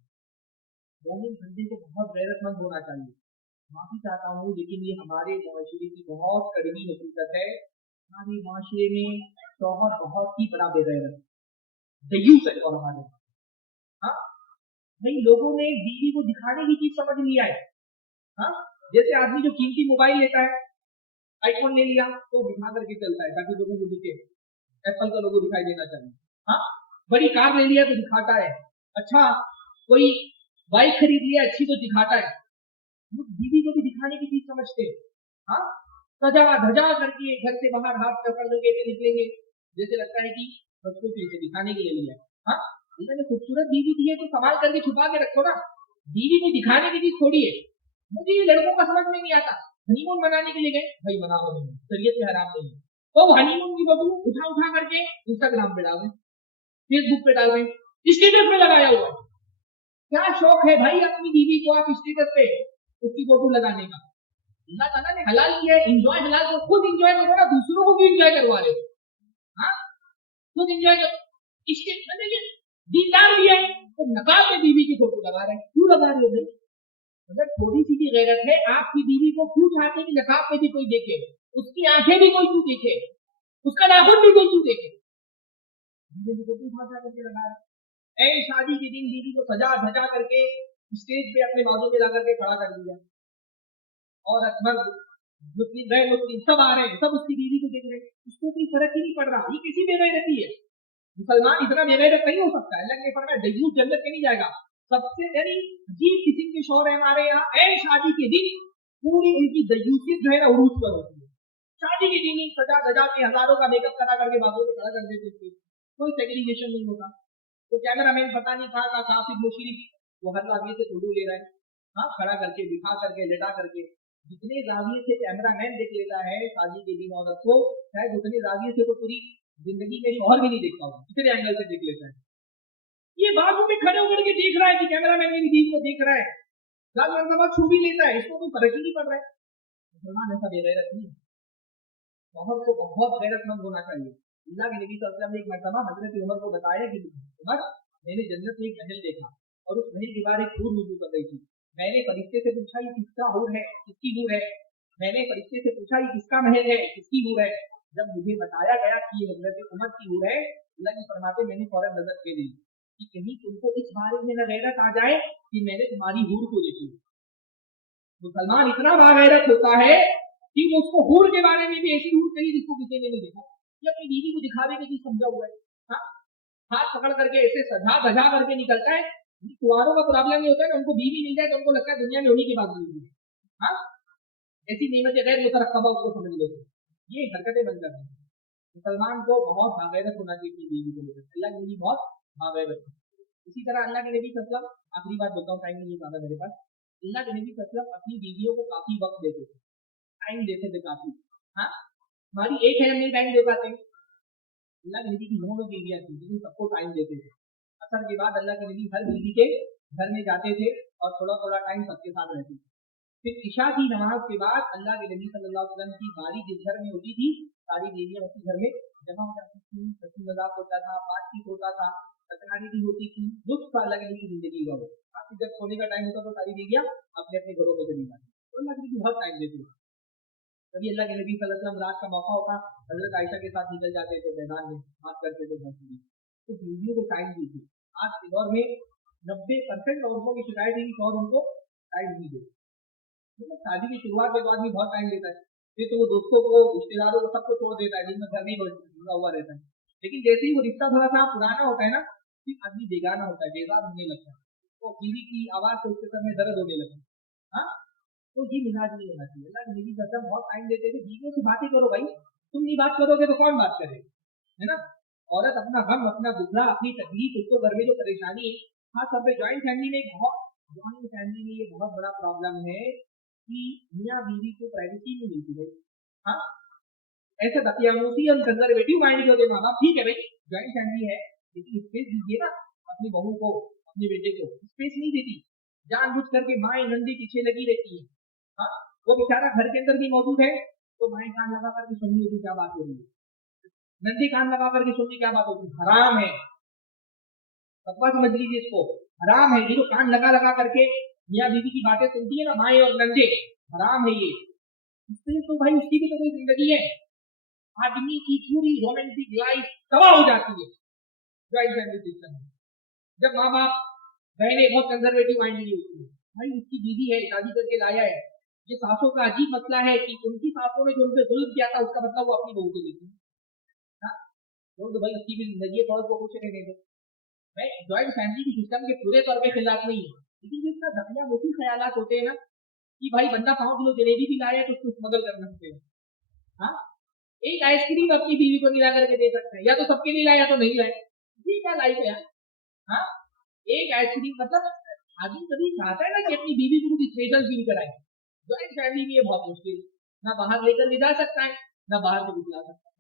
मोमिन बंदे को बहुत गैरतमंद होना चाहिए। माफी चाहता हूँ, लेकिन ये हमारे माशरे की बहुत कड़वी हकीकत है। हमारे माशरे में शौहर बहुत ही बड़ा बेगैरत दयूस है, और हमारे, हाँ भाई, लोगों ने बीवी को दिखाने की चीज समझ लिया है। हाँ, जैसे आदमी जो कीमती मोबाइल लेता है, आईफोन ले लिया तो दिखा करके चलता है ताकि लोगों को दिखे, एप्पल का लोगो दिखाई देना चाहिए। हाँ, बड़ी कार ले लिया तो दिखाता है, अच्छा कोई बाइक खरीद लिया अच्छी तो दिखाता है। लोग बीवी को भी दिखाने की चीज समझते हैं। हाँ, सजा धजा करके घर से बाहर हाथ पकड़ लेके निकलेंगे, जैसे लगता है कि बच्चों को इसे दिखाने के लिए लिया। हाँ, अल्लाह ने खूबसूरत बीवी दी है तो संभाल करके छुपा के रखो ना, बीवी को दिखाने की चीज थोड़ी है। मुझे ये लड़कों का समझ में नहीं आता, हनीमून मनाने के लिए गए, भाई मनाओ नहीं, शरीयत में हराम नहीं है, तो हनीमून की फोटो उठा उठा करके इंस्टाग्राम पे डाल दें, फेसबुक पे डाल दें, स्टेटस पे लगाया हुआ। क्या शौक है भाई अपनी बीवी को आप स्टेटस पे उसकी फोटो लगाने का? अल्लाह ताला ने हलाल किया है, एंजॉय हलाल को खुद एंजॉय करो ना, दूसरों को भी एंजॉय करवा रहे हो। हाँ, खुद एंजॉय करो। इसके मतलब दीनदार भी है तो नकाब में बीवी की फोटो लगा रहे हैं, क्यों लगा रहे हो भाई? अगर थोड़ी सी भी गैरत है, आपकी बीवी को क्यों चाहते कि नकाब में भी कोई देखे, उसकी आंखें भी कोई क्यों देखे, उसका नाखून भी कोई क्यों देखे? बीवी को क्यों फांसा करके लगा रहे? ऐ शादी के दिन बीवी को सजा धजा करके स्टेज पे अपने बाजू में ला करके खड़ा कर दिया, और अकबर मुस्लिम गैर मुस्लिम सब आ रहे हैं, सब उसकी बीवी को देख रहे हैं, उसको कोई फर्क ही नहीं पड़ रहा। ये किसी बेगैरती है। मुसलमान इतना बेगैरत नहीं हो सकता है। अल्लाह ने फरमाया दय्यूस जन्नत में नहीं जाएगा। सबसे यानी अजीब किस्म के शौहर है हमारे यहाँ, ऐ शादी के दिन पूरी उनकी दय्यूसियत जो है ना उरूज पर होती है। शादी के दिन ही सजा धजा के हजारों का मेकअप करा करके बाबू में खड़ा कर देते थे, कोई सेग्रीगेशन नहीं होता। तो कैमरामैन पता नहीं कहा काफी मुशीरी वो हर जाविये से फोटो ले रहा है, हाँ, खड़ा करके बिठा करके लेटा करके। जितने जाविये से कैमरामैन देख लेता है शादी के दिन औरत को, शायद उतने जाविये से तो पूरी जिंदगी में शौहर भी नहीं देखता होगा, कितने एंगल से देख लेता है। ये बाजू में खड़े होकर के देख रहा है कि कैमरामैन मेरी बीवी को देख रहा है, लाल मरतबा छू भी लेता है, इसको कोई फर्क ही नहीं पड़ रहा है। मुसलमान ऐसा बेगैरत नहीं है। शौहर को बहुत गैरतमंद होना चाहिए। अल्लाह के नबी सल्लल्लाहु अलैहि वसल्लम ने एक मरतबा हजरत उमर को बताया कि उमर, मैंने जन्नत में एक महल देखा और उस महल के बाहर एक हूर वुजू कर रही थी। मैंने फरिश्ते से पूछा ये किसका हूर है, किसकी हूर है? मैंने फरिश्ते से पूछा ये किसका महल है, किसकी हूर है? जब मुझे बताया गया कि ये हजरत उमर की हूर है, अल्लाह ने फरमाते मैंने फौरन नजर दे दी कि कहीं तुमको इस बारे में न गैरत आ जाए कि मैंने तुम्हारी हूर को देखी। मुसलमान इतना बागैरत होता है कि वो उसको हूर के बारे में भी ऐसी हूर कही जिसको किसी ने नहीं देखा, ये अपनी बीवी को दिखावे के लिए समझा हुआ है। हाँ? हाथ पकड़ करके ऐसे सजा धजा करके निकलता है। कुआरों का प्रॉब्लम ये होता है ना, उनको बीवी मिल जाए तो उनको लगता है दुनिया में उन्हीं की बात मिलेगी। हाँ, ऐसी नेमत गैर मुतरक्कबा उसको समझ लेते, ये हरकतें बंद करते हैं। मुसलमान को बहुत बागैरत होना चाहिए अपनी बीवी को लेकर। अल्लाह की नबी बहुत बागैरत है। इसी तरह अल्लाह के नबी सल्लल्लाहु अलैहि वसल्लम, आखिरी बात बोलता हूँ, टाइम नहीं ज्यादा मेरे पास। अल्लाह के नबी सल्लल्लाहु अलैहि वसल्लम अपनी बीवियों को काफी वक्त देते थे, टाइम देते थे काफी। हाँ, हमारी एक है, हम नहीं टाइम दे पाते। अल्लाह के नबी की 9 बीवियां थी, लेकिन सबको टाइम देते थे। असर के बाद अल्लाह के नबी हर बीवी के घर में जाते थे और थोड़ा थोड़ा टाइम सबके साथ रहते थे। फिर इशा की नमाज के बाद अल्लाह के नबी सल्लल्लाहु अलैहि वसल्लम की बारी जिस घर में होती थी, सारी बीवियां उसी घर में जमा हो जाती थी। हंसी मजाक होता था, बातचीत होता था, तकरारी भी होती थी, लुत्फ अल्लाह के नबी की जिंदगी का हो। काफी जब सोने का टाइम होता तो सारी बीवियां अपने अपने घरों में चली जाती। तो अल्लाह के नबी बहुत टाइम देते थे। कभी अल्लाह के नबी सल्लल्लाहु अलैहि वसल्लम रात का मौका होता, हजरत आयशा के साथ निकल जाते थे मैदान में, बात करते थे बहुत। तो बीवियों को टाइम दी थी। आज के दौर में 90% औरतों की शिकायत है कि शौहर उनको टाइम नहीं देते। शादी की शुरुआत में तो आदमी बहुत टाइम देता है, फिर तो वो दोस्तों को, रिश्तेदारों को, सबको छोड़ देता है, जिनमें घर नहीं जुड़ा हुआ रहता है। लेकिन जैसे ही वो रिश्ता थोड़ा सा पुराना होता है ना, फिर आदमी बेगाना होता है, बेजार होने लगता है, तो बीवी की आवाज से उसके सर में दर्द होने लगता है। हाँ, तो ये मिजाज नहीं होना चाहिए। अल्लाह के नबी सल्लल्लाहु अलैहि वसल्लम बहुत टाइम देते थे, बीवियों से बातें करो भाई, तुम नहीं बात करोगे तो कौन बात करे, है ना? औरत अपना गम, अपना दुखड़ा, अपनी तकलीफ, उसको घर में जो परेशानी है, खास तौर पर ज्वाइंट फैमिली में ज्वाइंट फैमिली में ये बहुत बड़ा प्रॉब्लम है कि मियाँ बीवी को प्राइवेसी नहीं मिलती भाई। हाँ, ऐसे बतियामूसी और कंजर्वेटिव माइंड के होते माँ बाप, ठीक है भाई ज्वाइंट फैमिली है, लेकिन स्पेस दीजिए ना अपनी बहू को, अपने बेटे को स्पेस नहीं देती, जानबूझ करके माएँ नंदी पीछे लगी रहती है। हाँ, वो बेचारा घर के अंदर भी मौजूद है तो माएँ कान लगा करके सुननी होती क्या बात हो रही है, नंदी कान लगा करके सुननी क्या बात होती, हराम है। तकवा समझ लीजिए इसको, हराम है। ये जो कान लगा लगा करके मियाँ बीवी की बातें सुनती है ना माएँ और नंदे, हराम है ये। इससे तो भाई उसकी भी तो कोई जिंदगी है। आदमी की पूरी रोमांटिक लाइफ तबाह हो जाती है ज्वाइंट फैमिली सिस्टम में, जब माँ बाप, बहनें बहुत कंजर्वेटिव माइंड की होती है। भाई उसकी बीवी है, शादी करके लाया है। ये सासों का अजीब मसला है कि उनकी सासों ने जो उन पर जुल्म किया था उसका मतलब वो अपनी बहू को देती है। तो भाई उसकी भी जिंदगी है, तो कुछ नहीं दे। मैं ज्वाइंट फैमिली की सिस्टम के पूरे तौर पे खिलाफ नहीं है, लेकिन जो इसका दकिया मोटी ख्यालात होते हैं ना कि भाई बंदा 5 किलो जलेबी भी लाया तो उसको स्मगल करना पड़ेगा। हाँ, एक आइसक्रीम अपनी बीवी को मिला करके दे सकते हैं, या तो सबके लिए लाया या तो नहीं लाया, ये क्या लाइफ है यार। हाँ, एक आइसक्रीम मतलब आदमी कभी चाहता है ना कि अपनी बीवी को कुछ स्पेशल फील कराए। ज्वाइंट फैमिली में ये बहुत मुश्किल, ना बाहर लेकर भी जा सकता है, ना बाहर से कुछ ला सकता है।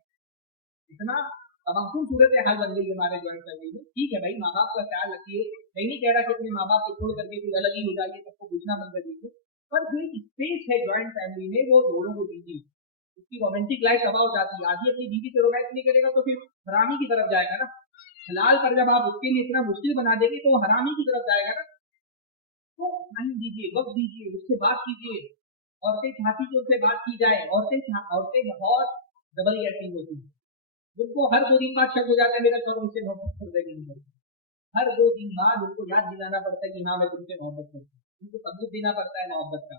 इतना तबाहकुन सूरत हाल बन गई हमारे ज्वाइंट फैमिली में। ठीक है भाई, माँ बाप का ख्याल रखिए, मैं नहीं कह रहा कि अपने माँ बाप को छोड़ करके कोई अलग ही हो जाइए, सबको पूछना बंद कर दीजिए, पर जो एक स्पेस है ज्वाइंट फैमिली में वो दोनों को दीजिए। उसकी रोमांटिक लाइफ तबाह हो जाती है। आदमी अपनी बीवी से रोमांस नहीं करेगा तो फिर हरामी की तरफ जाएगा ना। हलाल पर जब आप उसके लिए इतना मुश्किल बना देंगे तो वो हरामी की तरफ जाएगा ना। तो टाइम दीजिए, वक्त दीजिए, उससे बात कीजिए। औरतें चाहती कि उससे बात की जाए, औरतें बहुत डबल एक्टिंग होती है। जिनको हर 2 दिन बाद शक हो जाता है मेरा कब उनसे मोहब्बत कर देगी नहीं, हर 2 दिन बाद उनको याद दिलाना पड़ता है कि हाँ मैं तुमसे मोहब्बत करता हूँ, उनको सबूत देना पड़ता है मोहब्बत का।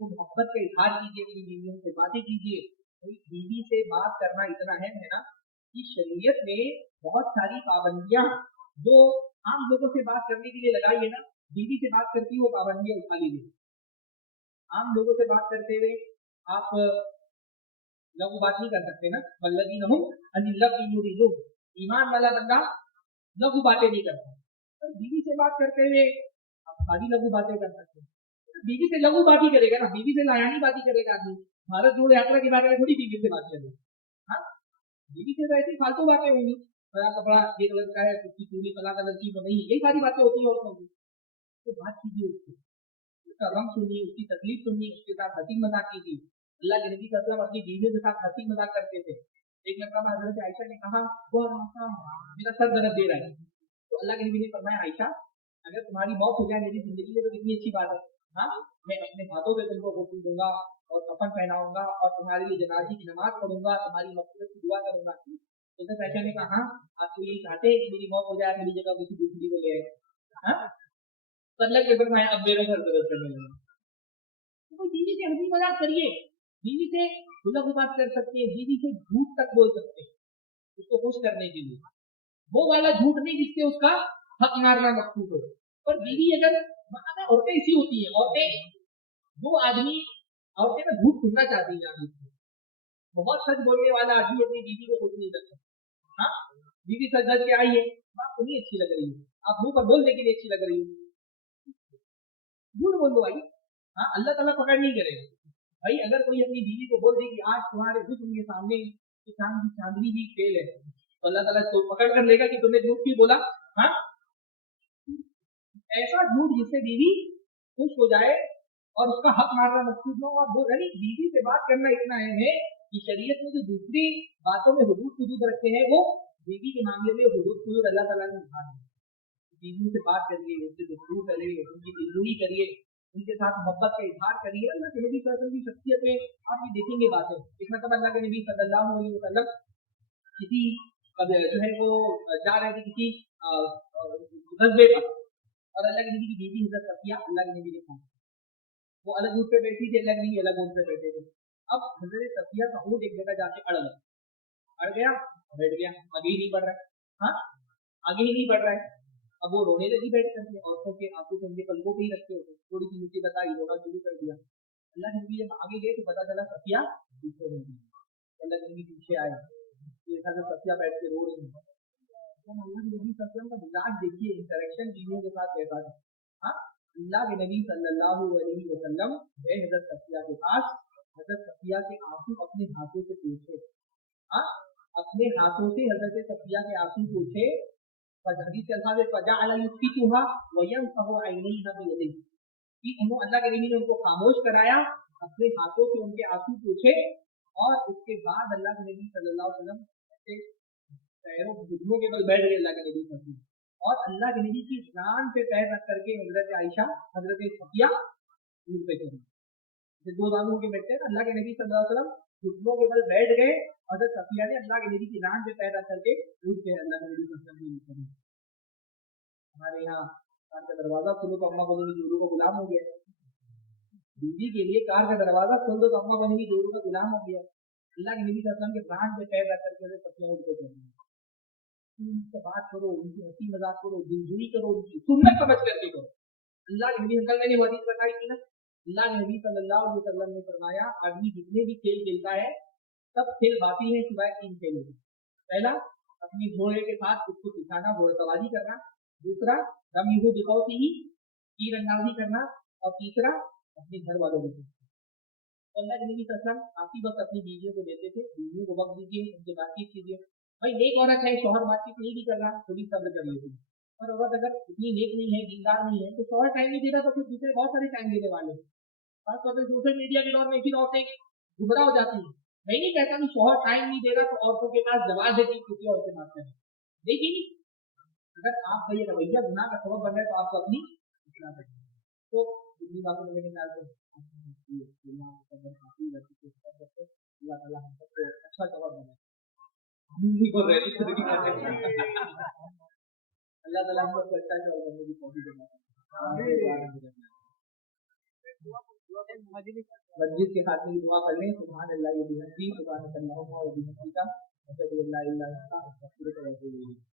तो मोहब्बत का इजहार कीजिए, अपनी बीवियों से बातें कीजिए। भाई बीवी से बात करना इतना है ना कि शरीयत में बहुत सारी पाबंदियां जो आम लोगों से बात करने के लिए लगाई है ना, बीवी से बात करती वो पाबंदियां उठा लीजिए। आम लोगों से बात करते हुए आप लघु बात नहीं कर सकते ना, वल्लज़ीना हुम अनिल लग़्वी मुरिदून, ईमान वाला बंदा लघु बातें नहीं करता। पर बीवी से बात करते हुए आप सारी लघु बातें कर सकते हैं। बीवी से लघु बात ही करेगा ना, बीवी से लायानी बात ही करेगा आदमी। भारत जोड़ो यात्रा के बारे में थोड़ी बीवी से बात करेगा, हाँ बीवी से तो ऐसी फालतू बातें होंगी, बड़ा कपड़ा ये कलर का है, उसकी चूड़ी फला कलर की नहीं, यही सारी बातें होती है औरतों की। तो बात कीजिए उससे, उसका गम सुनिए, उसकी तकलीफ सुनिए, उसके साथ हंसी मजाक कीजिए। अल्लाह के नबी सल्लल्लाहु अलैहि वसल्लम अपनी बीवियों के साथ हंसी मजाक करते थे। एक मरतबा हजरत आयशा ने कहा मेरा सर दर्द दे रहा है, तो अल्लाह के नबी ने फरमाया आयशा अगर तुम्हारी मौत हो जाए मेरी जिंदगी में तो कितनी अच्छी बात है, हाँ मैं अपने हाथों से तुमको गुस्ल दूंगा और कफन पहनाऊंगा और तुम्हारे लिए जनाजे की नमाज पढ़ूंगा, तुम्हारी मग़फ़िरत की दुआ करूंगा। तो आयशा ने कहा आप तो यही चाहते हैं कि मेरी मौत हो जाए, मेरी जगह किसी दूसरी को ले आए, हाँ तो अल्लाह के फरमाया अब मेरा सर दर्द करने लगा। तो बीवी से हंसी मजाक करिए, बीवी से खुला बात कर सकते हैं, बीवी से झूठ तक बोल सकते हैं उसको खुश करने के लिए, वो वाला झूठ नहीं जिससे उसका हक मारना मकसूद हो। पर बीवी अगर औरतें ऐसी होती है, औरतें वो आदमी औरतें ना झूठ सुनना चाहती है आदमी, बहुत सच बोलने वाला आदमी अपनी बीवी को खुश नहीं करता। हाँ बीवी सच सच के आई है, बात तो नहीं अच्छी लग रही है, आप मुंह पर बोलने के लिए अच्छी लग रही है, झूठ बोल दो भाई, हाँ अल्लाह ताला पकड़ नहीं करेगा। भाई अगर कोई अपनी बीवी को बोल दे कि आज तुम्हारे हुस्न के सामने चांद की चांदनी भी फेल है, तो अल्लाह ताला तो पकड़ कर लेगा कि तुमने झूठ क्यों बोला। हाँ ऐसा झूठ जिससे बीवी खुश हो जाए और उसका हक मारना मकसूद न हो। वो यानी बीवी से बात करना इतना अहम है कि शरीयत में जो दूसरी बातों में हुदूद रखे हैं वो बीवी के मामले में हुदूद अल्लाह ताला ने उठा दिया। बीवी से बात करिए, उनसे गुफ्तगू करिए, उनकी दिलजोई करिए, उनके साथ मोहब्बत का इजहार करिए। अल्लाह के नबी सल्लल्लाहु अलैहि वसल्लम की शख्सियत में आप ये देखेंगे बातें, एक मतलब अल्लाह के नबी सल्लल्लाहु अलैहि वसल्लम किसी जो है वो जा रहे थे किसी गज़बे पर, और अल्लाह के नबी की बीवी हज़रत सफिया अल्लाह के नबी के साथ, वो अलग ऊँट पे बैठी थी, अल्लाह के नबी अलग ऊँट पे बैठे थे। अब हज़रत सफिया का ऊँट एक जगह जाके अड़ गया, बैठ गया, आगे ही नहीं बढ़ रहा है, हाँ आगे ही नहीं बढ़ रहा है। अब वो रोने लगी बैठ करके, औरतों के आंसू तो उनके पलकों पे ही रखते होते, थोड़ी सी मुझे बताई, रोना शुरू कर दिया। अल्लाह के नबी जब आगे गए तो पता चला सफिया पीछे हो गई। अल्लाह के नबी पीछे आए, देखा तो सफिया बैठ के रो रही है। अल्लाह के नबी सल्लल्लाहु अलैहि वसल्लम का मिजाज देखिए, इंटरेक्शन बीवियों के साथ कैसा है। हाँ अल्लाह के नबी सल्लल्लाहु अलैहि वसल्लम गए हज़रत सफिया के पास, हज़रत सफिया के आंसू अपने हाथों से पूछे, हाँ अपने हाथों से हज़रत सफिया के आंसू पूछे, अल्लाह के नबी ने उनको खामोश कराया, अपने हाथों से उनके आंसू पूछे, और उसके बाद अल्लाह के नबी सल्लल्लाहु अलैहि वसल्लम पैरों घुटनों के बल बैठ गए अल्लाह के नबी सल्लल्लाहु अलैहि वसल्लम, और अल्लाह के नबी की जान पे पैर रख करके हजरत आयशा हजरत सफिया ऊँट पे चढ़ी, दो दानों के बैठे अल्लाह के नबी सल्लल्लाहु अलैहि वसल्लम घुटनों के बल बैठ गए, और सफिया ने अल्लाह के नबी की जान पे पैर रख करके ऊँट पे अल्लाह के नबी सल्लल्लाहु अलैहि वसल्लम। हमारे यहाँ कार का दरवाजा खोलो तो अम्मा बोलेंगी जोरू का गुलाम हो गया, बीवी के लिए कार का दरवाजा खोल दो तो अम्मा बनेगी जोरू का गुलाम हो गया। अल्लाह के नबी सल्लल्लाहु अलैहि वसल्लम के जान पे पैर रख करके सफिया ऊँट पे चढ़ी, उनसे बात करो, उनकी हंसी मजाक करो, दिलजोई करो, उनकी सुन्नत समझ करके करो। अल्लाह के नबी कल मैंने हदीस बताई थी ना, अल्लाह के नबी सल्लल्लाहु अलैहि वसल्लम ने फरमाया आदमी जितने भी खेल खेलता है सब खेल बाती है सिवाय 3 खेलों के। पहला अपनी घोड़े के साथ उसको सिखाना, घोड़सवारी करना, दूसरा रमी हो दिखाओती ही तीर अंदाजी करना, और तीसरा अपने घर वालों को। अल्लाह के नबी सल्लल्लाहु अलैहि वसल्लम काफी वक्त अपनी बीवियों को देते थे, बीवियों को वक्त दीजिए, उनसे बातचीत कीजिए। भाई नेक औरत है, शौहर बातचीत नहीं भी कर रहा तो भी सब्र कर लेती है, और औरत अगर इतनी नेक नहीं है, दीनदार नहीं है, तो शौहर टाइम नहीं दे रहा तो फिर दूसरे बहुत सारे टाइम देने वाले हैं। खासतौर पर सोशल मीडिया के दौर में फिर औरतें गुमराह हो जाती हैं। मैं नहीं कहता कि शौहर टाइम नहीं दे रहा तो औरतों के पास जवाब देती किसी और से बात करें, लेकिन अगर आपका ये रवैया गुनाह का सबब बन रहा है तो आपको अपनी इस्लाह करनी है। तो इतनी बातों में मेरे ख्याल से अल्लाह ताला हम सबको अच्छा जवाब बनाए। کو ریڈی کر کے اللہ تعالیٰ ہم کو سچا جو کرنے کی توفیق دینا. مسجد کے خاتمے کی دعا کر لیں. سبحان اللہ و بحمدہ، سبحانک اللہم و بحمدک، اشہد ان لا الہ الا انت، استغفرک و اتوب الیک.